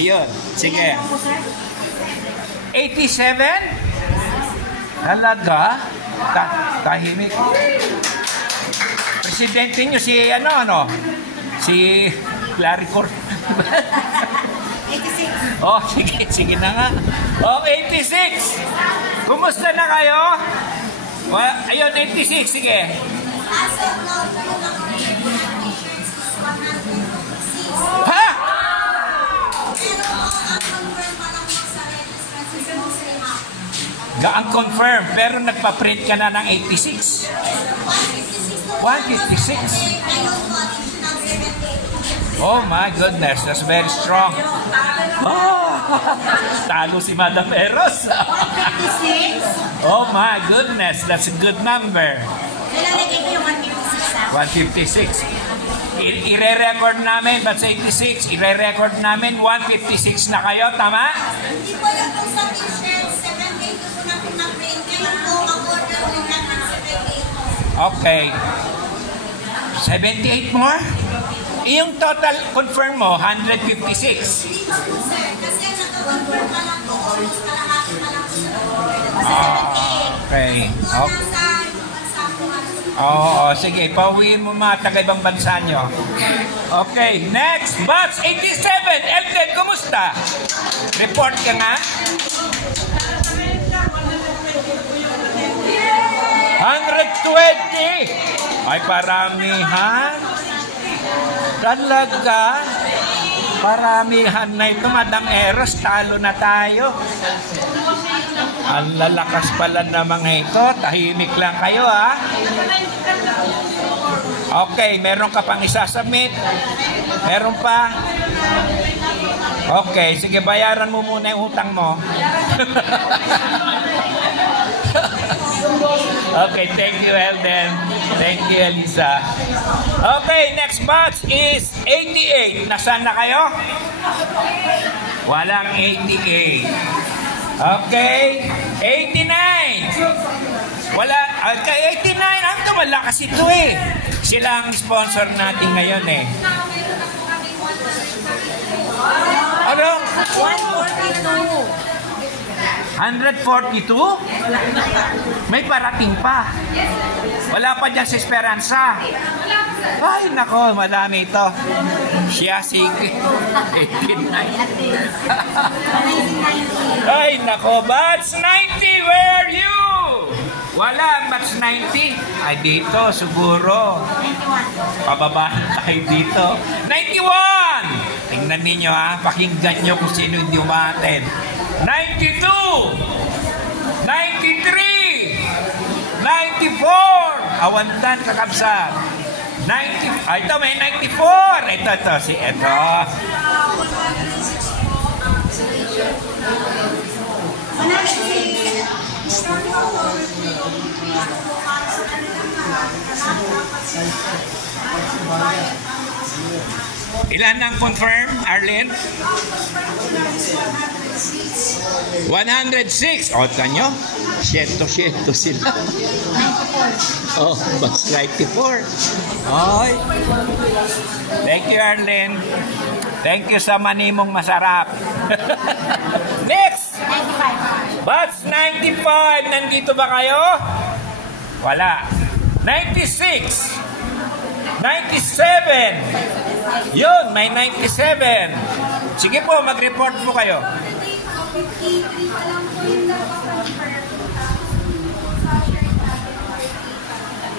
Ayun, sige. 87? Talaga? Tahimik. Presidente nyo si ano? Si Larry Cor. 86. Oh, sige na nga. Oh, 86. Kumusta na kayo? Well, ayun, 86, sige. Ha? Ang confirm, pero nagpa-print ka na ng 86. 156. Oh my goodness, that's very strong. Oh, talo si Madam Eros. 156. Oh my goodness, that's a good number. Nilalagay ko yung 156. 156. Ire-record namin, but 86, ire-record namin 156 na kayo, tama? Hindi po lang kung sa t-shirt, 7 days po na pinaprint. Ngayon po, mag-order po na ng 7 days. Okay. 78 more? Yung total confirm mo, 156. Hindi po po sir, kasi naka-confirm pa lang po, almost kalahati pa lang po. Okay. Oo, sige, pauwiin mo mga taga-ibang bansa nyo. Okay, next, batch 87. Elden, kumusta? Report ka nga. 120. Ay, paramihan. Talaga. Paramihan na ito, Madam Eros. Talo na tayo. Ang lalakas pala na mga ito. Tahimik lang kayo, ha? Okay, meron ka pang isasubmit? Meron pa? Okay, sige, bayaran mo muna yung utang mo. Okay, thank you, Elden. Thank you, Elisa. Okay, next batch is 88. Nasaan na kayo? Walang 88. Okay, 89. Wala, kay 89, ang malakas ito eh. Sila ang sponsor natin ngayon eh. Ano? 142. 142? May parating pa. Wala pa dyan sa Esperanza. Ay, nako, malami ito. Siya, sige. 89. Ay, nako, batch 90, where are you? Wala, batch 90. Ay, dito, siguro. 91. Pababa tayo dito. 91! Tingnan ninyo, ha. Pakinggan nyo kung sino hindi umaten. 92, 93, 94, awantan kakabsat. 90, ito may 94. Ito, ito. Ilan ang confirm, Arlene? 106. O, tanyo? 100 sila. Oh, but 94. Oy. Thank you, Arlene. Thank you sa manimong masarap. Next! 95. Batch 95. Nandito ba kayo? Wala. 96. 97. Yun, may 97. Sige po, mag-report po kayo.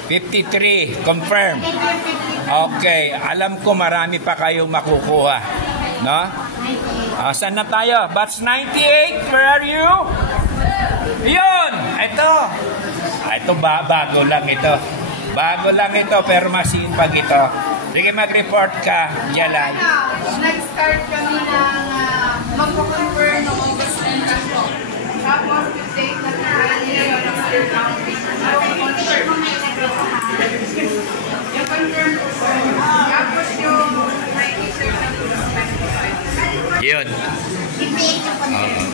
53, confirm. Okay, alam ko marami pa kayong makukuha. No? Saan na tayo? Batch 98, where are you? Yun! Ito. Ito bago lang ito. Bago lang ito, pero masipag ito. Sige, mag-report ka, Jalan. Nag-start kami ng magpo-confirm ng August 20. Tapos,